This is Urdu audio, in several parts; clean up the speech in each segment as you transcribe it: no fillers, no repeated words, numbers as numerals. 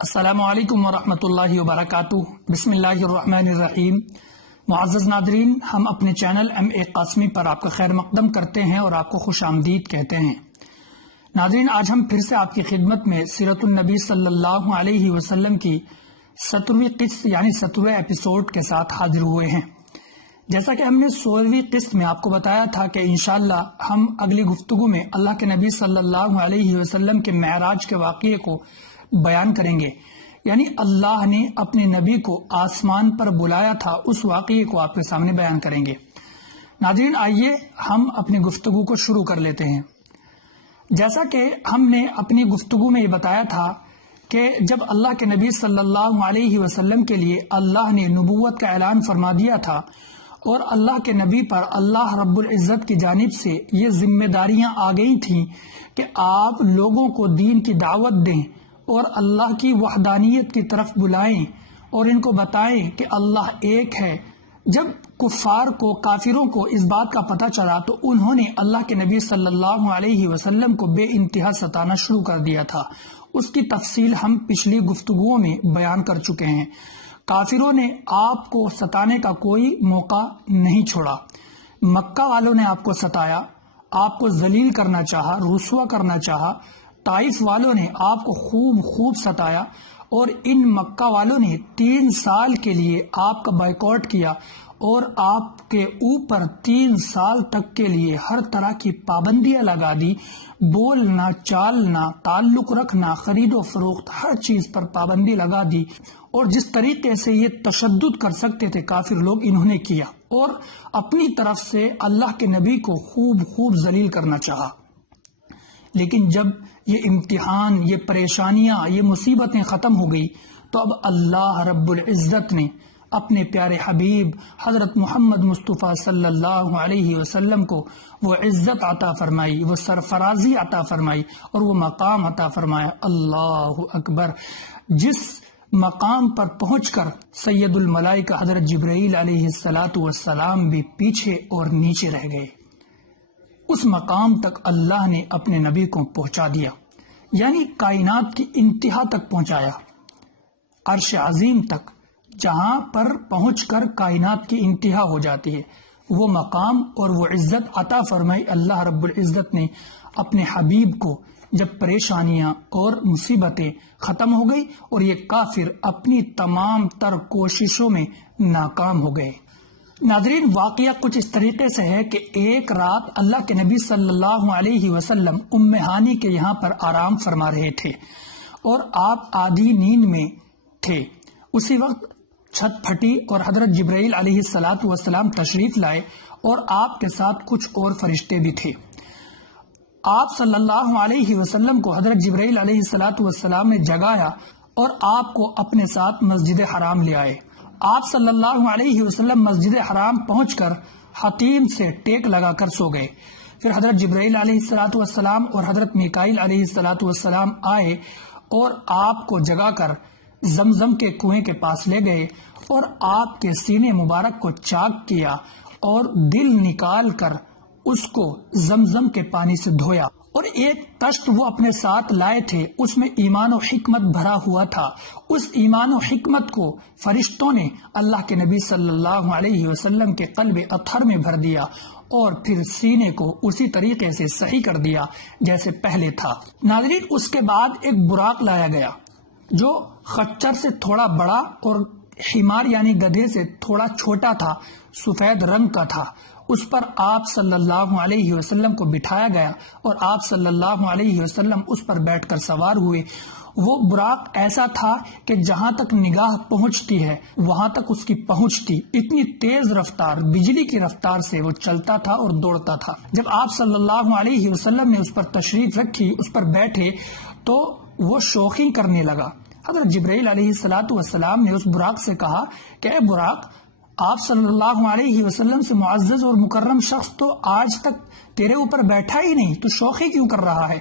السلام علیکم ورحمۃ اللہ وبرکاتہ۔ بسم اللہ الرحمن الرحیم۔ معزز ناظرین، ہم اپنے چینل MA قاسمی پر آپ کا خیر مقدم کرتے ہیں اور آپ کو خوش آمدید کہتے ہیں۔ ناظرین، آج ہم پھر سے آپ کی خدمت میں سیرت النبی صلی اللہ علیہ وسلم کی 17ویں قسط یعنی 17ویں ایپیسوڈ کے ساتھ حاضر ہوئے ہیں۔ جیسا کہ ہم نے 16ویں قسط میں آپ کو بتایا تھا کہ انشاءاللہ ہم اگلی گفتگو میں اللہ کے نبی صلی اللہ علیہ وسلم کے معراج کے واقعے کو بیان کریں گے، یعنی اللہ نے اپنے نبی کو آسمان پر بلایا تھا، اس واقعے کو آپ کے سامنے بیان کریں گے۔ ناظرین، آئیے ہم اپنی گفتگو کو شروع کر لیتے ہیں۔ جیسا کہ ہم نے اپنی گفتگو میں یہ بتایا تھا کہ جب اللہ کے نبی صلی اللہ علیہ وسلم کے لیے اللہ نے نبوت کا اعلان فرما دیا تھا اور اللہ کے نبی پر اللہ رب العزت کی جانب سے یہ ذمہ داریاں آ گئی تھیں کہ آپ لوگوں کو دین کی دعوت دیں اور اللہ کی وحدانیت کی طرف بلائیں اور ان کو بتائیں کہ اللہ ایک ہے۔ جب کفار کو، کافروں کو اس بات کا پتہ چلا تو انہوں نے اللہ کے نبی صلی اللہ علیہ وسلم کو بے انتہا ستانا شروع کر دیا تھا۔ اس کی تفصیل ہم پچھلی گفتگوؤں میں بیان کر چکے ہیں۔ کافروں نے آپ کو ستانے کا کوئی موقع نہیں چھوڑا۔ مکہ والوں نے آپ کو ستایا، آپ کو ذلیل کرنا چاہا، رسوا کرنا چاہا۔ طائف والوں نے آپ کو خوب ستایا اور ان مکہ والوں نے 3 سال کے لیے آپ کا بائیکاٹ کیا اور آپ کے اوپر 3 سال تک کے لیے ہر طرح کی پابندیاں لگا دی۔ بولنا، چالنا، تعلق رکھنا، خرید و فروخت، ہر چیز پر پابندی لگا دی، اور جس طریقے سے یہ تشدد کر سکتے تھے کافر لوگ، انہوں نے کیا اور اپنی طرف سے اللہ کے نبی کو خوب ذلیل کرنا چاہا۔ لیکن جب یہ امتحان، یہ پریشانیاں، یہ مصیبتیں ختم ہو گئی تو اب اللہ رب العزت نے اپنے پیارے حبیب حضرت محمد مصطفیٰ صلی اللہ علیہ وسلم کو وہ عزت عطا فرمائی، وہ سرفرازی عطا فرمائی اور وہ مقام عطا فرمایا۔ اللہ اکبر! جس مقام پر پہنچ کر سید الملائکہ حضرت جبرائیل علیہ السلام بھی پیچھے اور نیچے رہ گئے، اس مقام تک اللہ نے اپنے نبی کو پہنچا دیا، یعنی کائنات کی انتہا تک پہنچایا، عرش عظیم تک، جہاں پر پہنچ کر کائنات کی انتہا ہو جاتی ہے۔ وہ مقام اور وہ عزت عطا فرمائی اللہ رب العزت نے اپنے حبیب کو جب پریشانیاں اور مصیبتیں ختم ہو گئی اور یہ کافر اپنی تمام تر کوششوں میں ناکام ہو گئے۔ ناظرین، واقعہ کچھ اس طریقے سے ہے کہ ایک رات اللہ کے نبی صلی اللہ علیہ وسلم ام ہانی کے یہاں پر آرام فرما رہے تھے اور آپ آدھی نیند میں تھے۔ اسی وقت چھت پھٹی اور حضرت جبرائیل علیہ السلام تشریف لائے اور آپ کے ساتھ کچھ اور فرشتے بھی تھے۔ آپ صلی اللہ علیہ وسلم کو حضرت جبرائیل علیہ السلام نے جگایا اور آپ کو اپنے ساتھ مسجد حرام لے آئے۔ آپ صلی اللہ علیہ وسلم مسجد حرام پہنچ کر حتیم سے ٹیک لگا کر سو گئے۔ پھر حضرت جبرائیل علیہ السلام اور حضرت میکائیل علیہ السلام آئے اور آپ کو جگا کر زمزم کے کنویں کے پاس لے گئے اور آپ کے سینے مبارک کو چاک کیا اور دل نکال کر اس کو زمزم کے پانی سے دھویا، اور ایک تشت وہ اپنے ساتھ لائے تھے، اس میں ایمان و حکمت بھرا ہوا تھا۔ اس ایمان و حکمت کو فرشتوں نے اللہ کے نبی صلی اللہ علیہ وسلم کے قلب اطہر میں بھر دیا اور پھر سینے کو اسی طریقے سے صحیح کر دیا جیسے پہلے تھا۔ ناظرین، اس کے بعد ایک براق لایا گیا جو خچر سے تھوڑا بڑا اور حمار یعنی گدھے سے تھوڑا چھوٹا تھا، سفید رنگ کا تھا۔ اس پر آپ صلی اللہ علیہ وسلم کو بٹھایا گیا اور آپ صلی اللہ علیہ وسلم اس پر بیٹھ کر سوار ہوئے۔ وہ براق ایسا تھا کہ جہاں تک نگاہ پہنچتی ہے وہاں تک اس کی پہنچ تھی، اتنی تیز رفتار، بجلی کی رفتار سے وہ چلتا تھا اور دوڑتا تھا۔ جب آپ صلی اللہ علیہ وسلم نے اس پر تشریف رکھی، اس پر بیٹھے تو وہ شوخی کرنے لگا۔ حضرت جبرائیل علیہ السلام نے اس براق سے کہا کہ اے براق، آپ صلی اللہ علیہ وسلم سے معزز اور مکرم شخص تو آج تک تیرے اوپر بیٹھا ہی نہیں، تو شوخی کیوں کر رہا ہے؟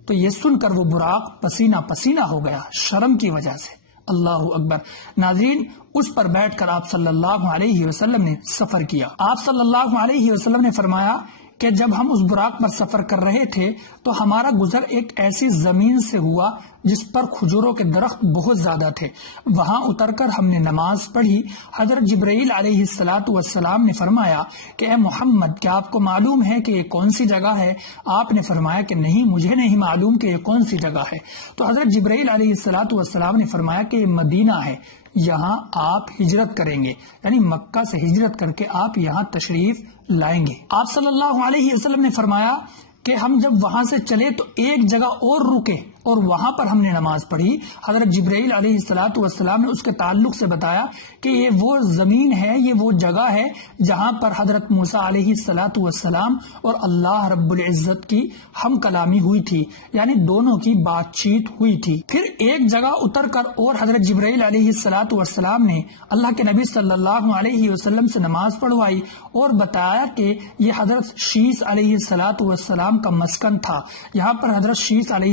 تو یہ سن کر وہ براق پسینہ پسینہ ہو گیا شرم کی وجہ سے۔ اللہ اکبر! ناظرین، اس پر بیٹھ کر آپ صلی اللہ علیہ وسلم نے سفر کیا۔ آپ صلی اللہ علیہ وسلم نے فرمایا کہ جب ہم اس براق پر سفر کر رہے تھے تو ہمارا گزر ایک ایسی زمین سے ہوا جس پر کھجوروں کے درخت بہت زیادہ تھے. وہاں اتر کر ہم نے نماز پڑھی. حضرت جبرائیل علیہ السلام نے فرمایا کہ اے محمد، کیا آپ کو معلوم ہے کہ یہ کون سی جگہ ہے؟ آپ نے فرمایا کہ نہیں، مجھے نہیں معلوم کہ یہ کون سی جگہ ہے. تو حضرت جبرائیل علیہ السلام نے فرمایا کہ یہ مدینہ ہے، یہاں آپ ہجرت کریں گے، یعنی مکہ سے ہجرت کر کے آپ یہاں تشریف لائیں گے. آپ صلی اللہ علیہ وسلم نے فرمایا کہ ہم جب وہاں سے چلے تو ایک جگہ اور رکے اور وہاں پر ہم نے نماز پڑھی. حضرت جبرائیل علیہ السلام نے اس کے تعلق سے بتایا کہ یہ وہ زمین ہے، یہ وہ جگہ ہے جہاں پر حضرت موسیٰ علیہ السلام اور اللہ رب العزت کی ہم کلامی ہوئی تھی، یعنی دونوں کی بات چیت ہوئی تھی. پھر ایک جگہ اتر کر اور حضرت جبرائیل علیہ السلام نے اللہ کے نبی صلی اللہ علیہ وسلم سے نماز پڑھوائی اور بتایا کہ یہ حضرت شیس علیہ السلام کا مسکن تھا، یہاں پر حضرت شیس علیہ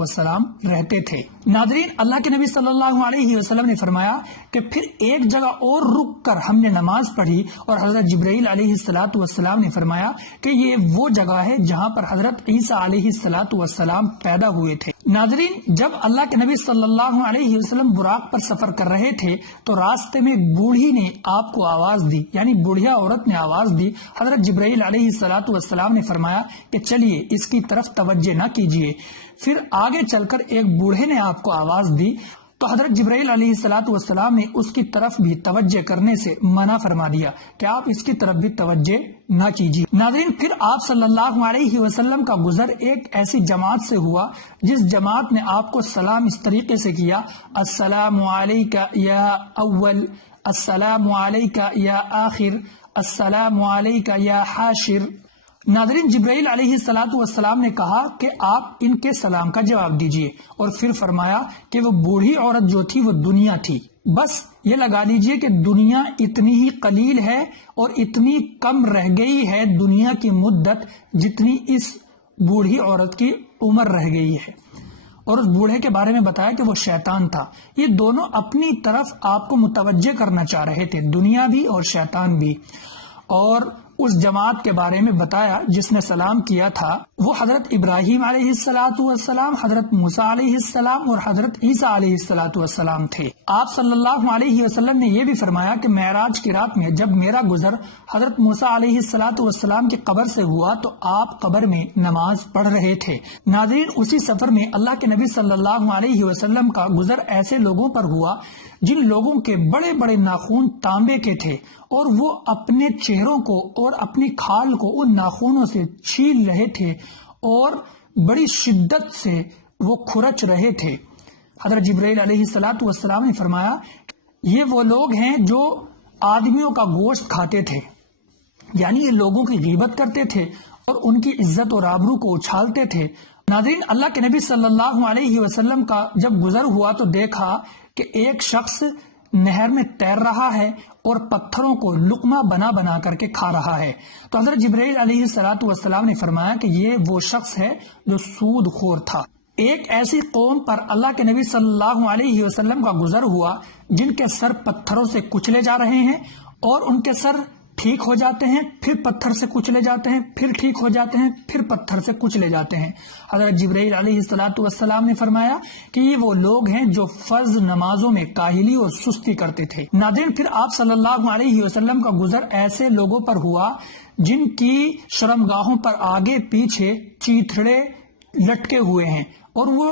السلام رہتے تھے. ناظرین، اللہ کے نبی صلی اللہ علیہ وسلم نے فرمایا کہ پھر ایک جگہ اور رک کر ہم نے نماز پڑھی اور حضرت جبرائیل علیہ السلام نے فرمایا کہ یہ وہ جگہ ہے جہاں پر حضرت عیسیٰ علیہ السلام پیدا ہوئے تھے. ناظرین، جب اللہ کے نبی صلی اللہ علیہ وسلم براق پر سفر کر رہے تھے تو راستے میں ایک بوڑھی نے آپ کو آواز دی، یعنی بوڑھیا عورت نے آواز دی. حضرت جبرائیل علیہ السلام نے فرمایا کہ چلیے اس کی طرف توجہ نہ کیجیے. پھر آگے چل کر ایک بوڑھے نے آپ کو آواز دی تو حضرت جبرائیل علیہ السلام نے اس کی طرف بھی توجہ کرنے سے منع فرما دیا کہ آپ اس کی طرف بھی توجہ نہ کیجیے. ناظرین، پھر آپ صلی اللہ علیہ وسلم کا گزر ایک ایسی جماعت سے ہوا جس جماعت نے آپ کو سلام اس طریقے سے کیا: السلام علیکہ یا اول، السلام علیکہ یا آخر، السلام علیکہ یا حاشر. ناظرین، جبرائیل علیہ السلام نے کہا کہ آپ ان کے سلام کا جواب دیجئے، اور پھر فرمایا کہ وہ بوڑھی عورت جو تھی وہ دنیا تھی. بس یہ لگا لیجئے کہ دنیا اتنی ہی قلیل ہے اور اتنی کم رہ گئی ہے دنیا کی مدت جتنی اس بوڑھی عورت کی عمر رہ گئی ہے. اور اس بوڑھے کے بارے میں بتایا کہ وہ شیطان تھا. یہ دونوں اپنی طرف آپ کو متوجہ کرنا چاہ رہے تھے، دنیا بھی اور شیطان بھی. اور اس جماعت کے بارے میں بتایا جس نے سلام کیا تھا وہ حضرت ابراہیم علیہ السلام، حضرت موسیٰ علیہ السلام اور حضرت عیسیٰ علیہ السلام تھے. آپ صلی اللہ علیہ وسلم نے یہ بھی فرمایا کہ معراج کی رات میں جب میرا گزر حضرت موسیٰ علیہ السلام کی قبر سے ہوا تو آپ قبر میں نماز پڑھ رہے تھے. ناظرین، اسی سفر میں اللہ کے نبی صلی اللہ علیہ وسلم کا گزر ایسے لوگوں پر ہوا جن لوگوں کے بڑے بڑے ناخون تانبے کے تھے اور وہ اپنے چہروں کو اور اپنی کھال کو ان ناخونوں سے چھیل رہے تھے اور بڑی شدت سے وہ کھرچ رہے تھے. حضرت جبرائیل علیہ السلام نے فرمایا یہ وہ لوگ ہیں جو آدمیوں کا گوشت کھاتے تھے، یعنی یہ لوگوں کی غیبت کرتے تھے اور ان کی عزت اور آبرو کو اچھالتے تھے. ناظرین، اللہ کے نبی صلی اللہ علیہ وسلم کا جب گزر ہوا تو دیکھا کہ ایک شخص نہر میں تیر رہا ہے اور پتھروں کو لقمہ بنا بنا کر کے کھا رہا ہے. تو حضرت جبرائیل علیہ السلام نے فرمایا کہ یہ وہ شخص ہے جو سود خور تھا. ایک ایسی قوم پر اللہ کے نبی صلی اللہ علیہ وسلم کا گزر ہوا جن کے سر پتھروں سے کچلے جا رہے ہیں اور ان کے سر ٹھیک ہو جاتے ہیں، پھر پتھر سے کچلے جاتے ہیں، پھر ٹھیک ہو جاتے ہیں، پھر پتھر سے کچلے جاتے ہیں. حضرت جبرائیل علیہ السلام نے فرمایا کہ یہ وہ لوگ ہیں جو فرض نمازوں میں کاہلی اور سستی کرتے تھے. ناظرین، پھر آپ صلی اللہ علیہ وسلم کا گزر ایسے لوگوں پر ہوا جن کی شرمگاہوں پر آگے پیچھے چیتڑے لٹکے ہوئے ہیں اور وہ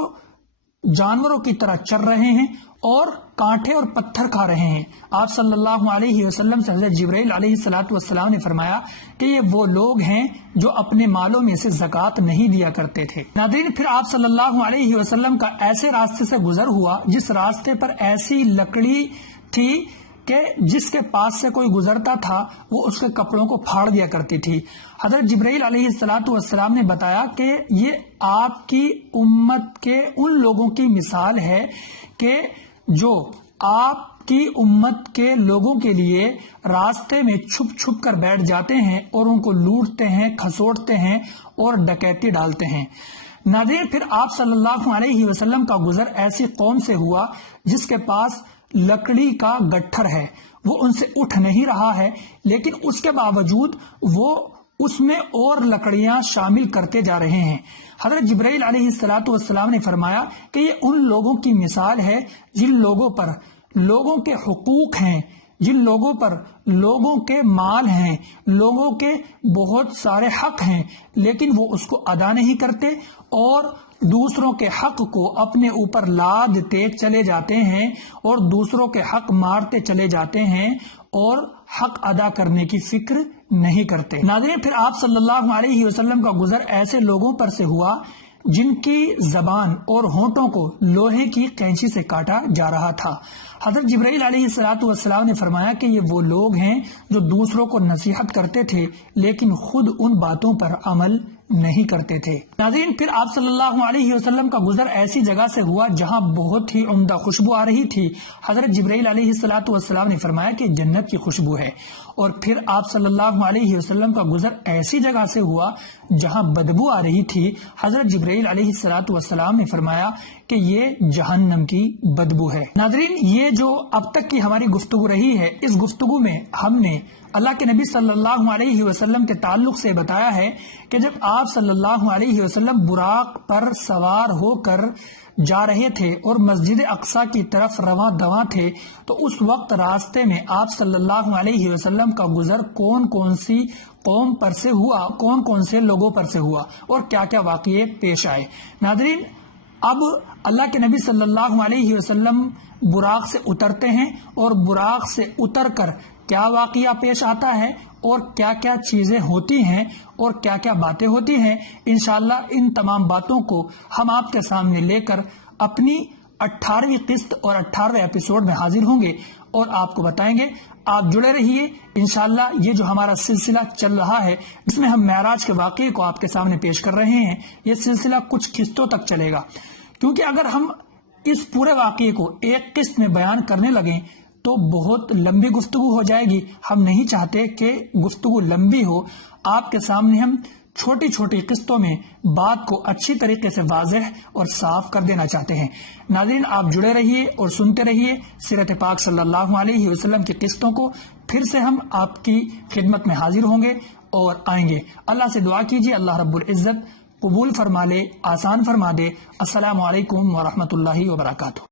جانوروں کی طرح چر رہے ہیں اور کانٹے اور پتھر کھا رہے ہیں. آپ صلی اللہ علیہ وسلم سے حضرت جبرائیل علیہ السلام نے فرمایا کہ یہ وہ لوگ ہیں جو اپنے مالوں میں سے زکوٰۃ نہیں دیا کرتے تھے. ناظرین، پھر آپ صلی اللہ علیہ وسلم کا ایسے راستے سے گزر ہوا جس راستے پر ایسی لکڑی تھی کہ جس کے پاس سے کوئی گزرتا تھا وہ اس کے کپڑوں کو پھاڑ دیا کرتی تھی. حضرت جبرائیل علیہ السلام نے بتایا کہ یہ آپ کی امت کے ان لوگوں کی مثال ہے کہ جو آپ کی امت کے لوگوں کے لیے راستے میں چھپ چھپ کر بیٹھ جاتے ہیں اور ان کو لوٹتے ہیں، کھسوٹتے ہیں اور ڈکیتی ڈالتے ہیں. ناظرین، پھر آپ صلی اللہ علیہ وسلم کا گزر ایسی قوم سے ہوا جس کے پاس لکڑی کا گٹھر ہے، وہ ان سے اٹھ نہیں رہا ہے لیکن اس کے باوجود وہ اس میں اور لکڑیاں شامل کرتے جا رہے ہیں۔ حضرت جبرائیل علیہ الصلوۃ والسلام نے فرمایا کہ یہ ان لوگوں کی مثال ہے جن لوگوں پر لوگوں کے حقوق ہیں، جن لوگوں پر لوگوں کے مال ہیں، لوگوں کے بہت سارے حق ہیں، لیکن وہ اس کو ادا نہیں کرتے اور دوسروں کے حق کو اپنے اوپر لادتے چلے جاتے ہیں اور دوسروں کے حق مارتے چلے جاتے ہیں اور حق ادا کرنے کی فکر نہیں کرتے۔ ناظرین، پھر آپ صلی اللہ علیہ وسلم کا گزر ایسے لوگوں پر سے ہوا جن کی زبان اور ہونٹوں کو لوہے کی قینچی سے کاٹا جا رہا تھا۔ حضرت جبرائیل علیہ الصلوۃ والسلام نے فرمایا کہ یہ وہ لوگ ہیں جو دوسروں کو نصیحت کرتے تھے لیکن خود ان باتوں پر عمل نہیں کرتے تھے۔ ناظرین، پھر آپ صلی اللہ علیہ وسلم کا گزر ایسی جگہ سے ہوا جہاں بہت ہی عمدہ خوشبو آ رہی تھی۔ حضرت جبرائیل علیہ الصلوۃ والسلام نے فرمایا کہ جنت کی خوشبو ہے۔ اور پھر آپ صلی اللہ علیہ وسلم کا گزر ایسی جگہ سے ہوا جہاں بدبو آ رہی تھی۔ حضرت جبرائیل علیہ الصلوۃ والسلام نے فرمایا کہ یہ جہنم کی بدبو ہے۔ ناظرین، یہ جو اب تک کی ہماری گفتگو رہی ہے، اس گفتگو میں ہم نے اللہ کے نبی صلی اللہ علیہ وسلم کے تعلق سے بتایا ہے کہ جب آپ صلی اللہ علیہ وسلم براق پر سوار ہو کر جا رہے تھے اور مسجد اقصی کی طرف رواں دواں تھے تو اس وقت راستے میں آپ صلی اللہ علیہ وسلم کا گزر کون کون سی قوم پر سے ہوا، کون کون سے لوگوں پر سے ہوا اور کیا کیا واقعے پیش آئے۔ ناظرین، اب اللہ کے نبی صلی اللہ علیہ وسلم براق سے اترتے ہیں اور براق سے اتر کر کیا واقعہ پیش آتا ہے اور کیا کیا چیزیں ہوتی ہیں اور کیا کیا باتیں ہوتی ہیں، انشاءاللہ ان تمام باتوں کو ہم آپ کے سامنے لے کر اپنی 18ویں قسط اور 18ویں ایپیسوڈ میں حاضر ہوں گے اور آپ کو بتائیں گے۔ آپ جڑے رہیے، انشاءاللہ یہ جو ہمارا سلسلہ چل رہا ہے جس میں ہم معراج کے واقعے کو آپ کے سامنے پیش کر رہے ہیں، یہ سلسلہ کچھ قسطوں تک چلے گا، کیونکہ اگر ہم اس پورے واقعے کو ایک قسط میں بیان کرنے لگیں تو بہت لمبی گفتگو ہو جائے گی۔ ہم نہیں چاہتے کہ گفتگو لمبی ہو، آپ کے سامنے ہم چھوٹی چھوٹی قسطوں میں بات کو اچھی طریقے سے واضح اور صاف کر دینا چاہتے ہیں۔ ناظرین، آپ جڑے رہیے اور سنتے رہیے سیرت پاک صلی اللہ علیہ وسلم کی قسطوں کو۔ پھر سے ہم آپ کی خدمت میں حاضر ہوں گے اور آئیں گے۔ اللہ سے دعا کیجیے اللہ رب العزت قبول فرما لے، آسان فرما دے۔ السلام علیکم ورحمۃ اللہ وبرکاتہ۔